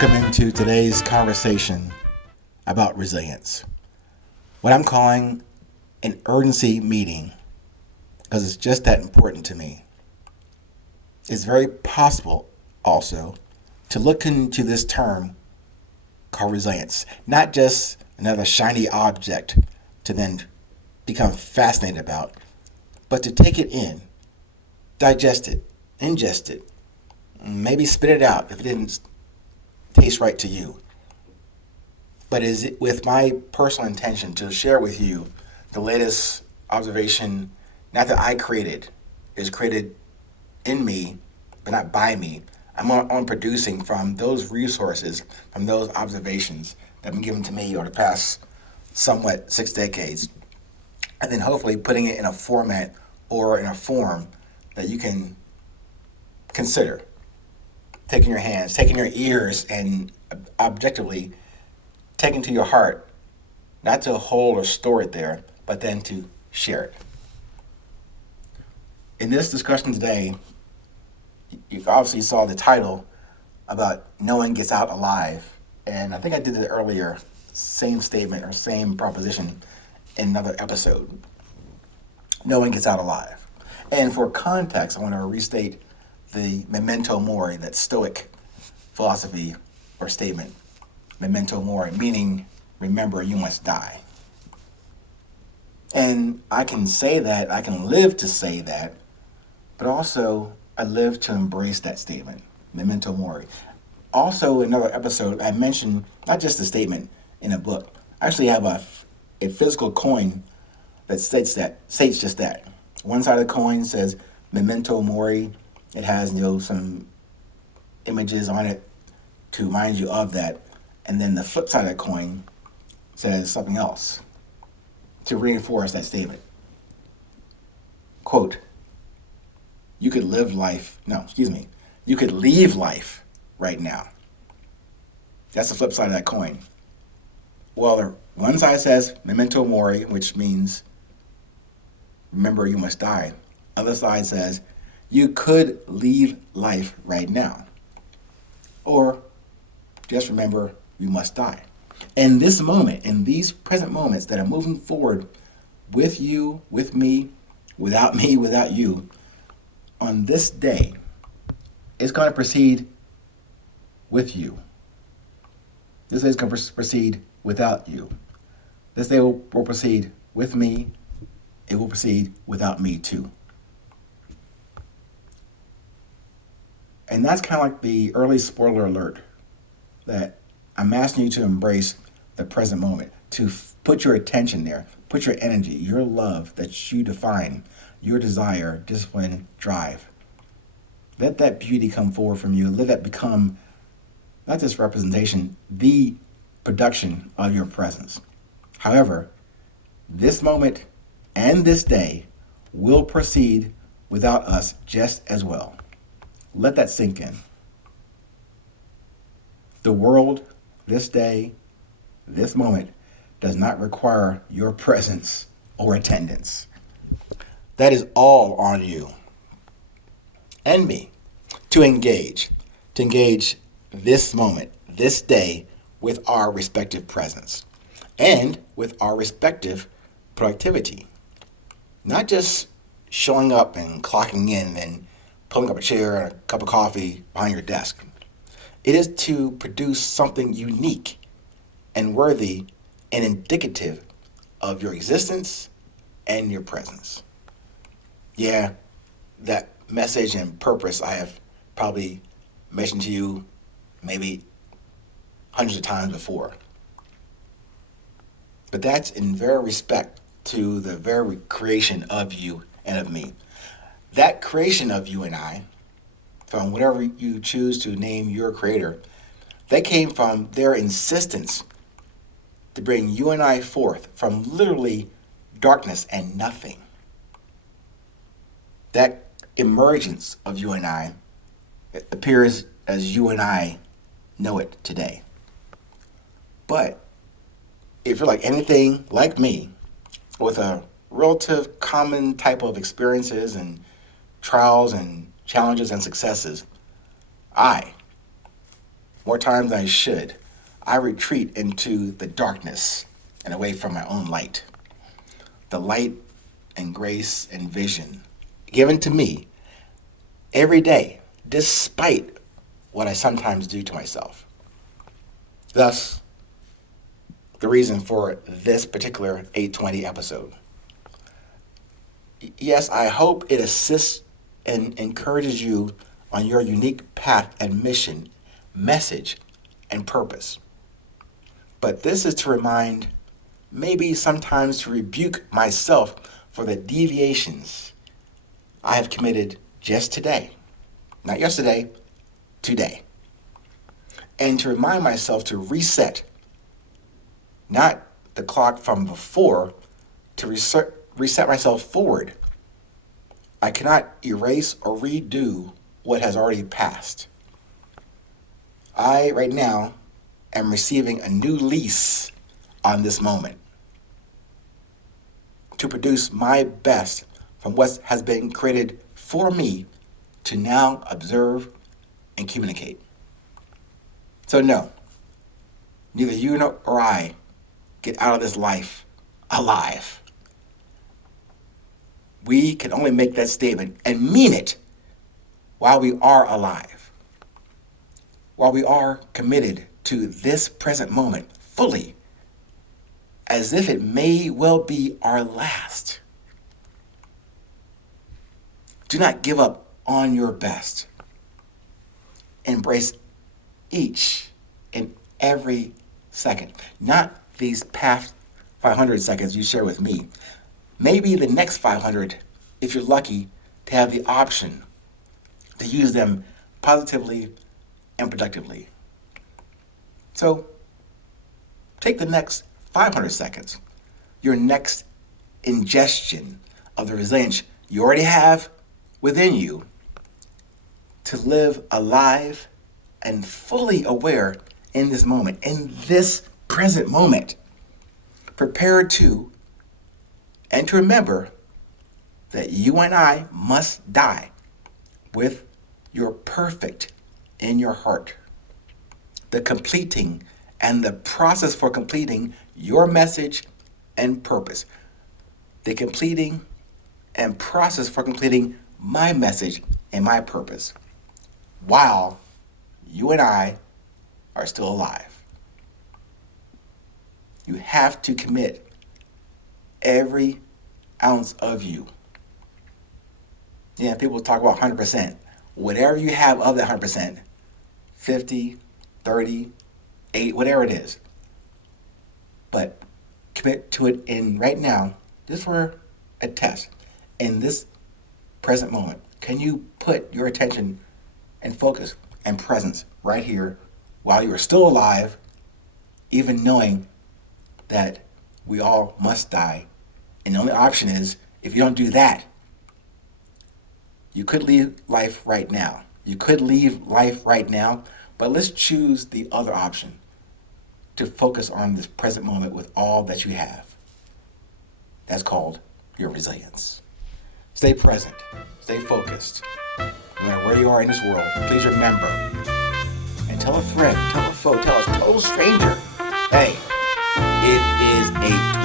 Welcome into today's conversation about resilience. What I'm calling an urgency meeting, because it's just that important to me. It's very possible also to look into this term called resilience, not just another shiny object to then become fascinated about, but to take it in, digest it, ingest it, maybe spit it out if it didn't taste right to you. But is it with my personal intention to share with you the latest observation, not that I created, is created in me, but not by me. I'm on producing from those resources, from those observations that have been given to me over the past somewhat 6 decades, and then hopefully putting it in a format or in a form that you can consider. Taking your hands, taking your ears, and objectively taking to your heart, not to hold or store it there, but then to share it. In this discussion today, you obviously saw the title about no one gets out alive. And I think I did it earlier, same statement or same proposition in another episode. No one gets out alive. And for context, I want to restate the memento mori, that Stoic philosophy or statement. Memento mori, meaning remember you must die. And I can say that, I can live to say that, but also I live to embrace that statement, memento mori. Also, in another episode, I mentioned not just the statement in a book. I actually have a physical coin that states just that. One side of the coin says memento mori. It has some images on it to remind you of that. And then the flip side of the coin says something else to reinforce that statement. Quote, you could leave life right now. That's the flip side of that coin. Well, the one side says memento mori, which means remember you must die. Other side says you could leave life right now. Or just remember you must die. In this moment, in these present moments that are moving forward with you, with me, without you, on this day, it's going to proceed with you. This day is going to proceed without you. This day will proceed with me. It will proceed without me too. And that's kind of like the early spoiler alert that I'm asking you to embrace the present moment, to put your attention there, put your energy, your love that you define, your desire, discipline, drive. Let that beauty come forward from you. Let that become not just representation, the production of your presence. However, this moment and this day will proceed without us just as well. Let that sink in. The world, this day, this moment, does not require your presence or attendance. That is all on you and me to engage this moment, this day, with our respective presence and with our respective productivity. Not just showing up and clocking in and pulling up a chair and a cup of coffee behind your desk. It is to produce something unique and worthy and indicative of your existence and your presence. Yeah, that message and purpose I have probably mentioned to you maybe hundreds of times before. But that's in very respect to the very creation of you and of me. That creation of you and I, from whatever you choose to name your creator, that came from their insistence to bring you and I forth from literally darkness and nothing. That emergence of you and I appears as you and I know it today. But if you're like anything like me, with a relative common type of experiences and trials and challenges and successes, I more times than I should, I retreat into the darkness and away from my own light. The light and grace and vision given to me every day, despite what I sometimes do to myself. Thus, the reason for this particular 820 episode. Yes, I hope it assists and encourages you on your unique path and mission, message, and purpose. But this is to remind, maybe sometimes to rebuke myself for the deviations I have committed just today. Not yesterday, today. And to remind myself to reset, not the clock from before, to reset myself forward. I cannot erase or redo what has already passed. I, right now, am receiving a new lease on this moment to produce my best from what has been created for me to now observe and communicate. So no, neither you nor I get out of this life alive. We can only make that statement and mean it while we are alive, while we are committed to this present moment fully, as if it may well be our last. Do not give up on your best. Embrace each and every second, not these past 500 seconds you share with me. Maybe the next 500, if you're lucky to have the option to use them positively and productively. So take the next 500 seconds, your next ingestion of the resilience you already have within you, to live alive and fully aware in this moment, in this present moment, prepared to and to remember that you and I must die with your perfect in your heart. The completing and the process for completing your message and purpose. The completing and process for completing my message and my purpose while you and I are still alive. You have to commit every ounce of you. Yeah, people talk about 100%. Whatever you have of that 100%, 50, 30, 8, whatever it is. But commit to it in right now, just for a test. In this present moment, can you put your attention and focus and presence right here while you are still alive, even knowing that we all must die? And the only option is, if you don't do that, you could leave life right now. You could leave life right now, but let's choose the other option, to focus on this present moment with all that you have. That's called your resilience. Stay present. Stay focused. No matter where you are in this world, please remember, and tell a friend, tell a foe, tell a total stranger, hey, it is a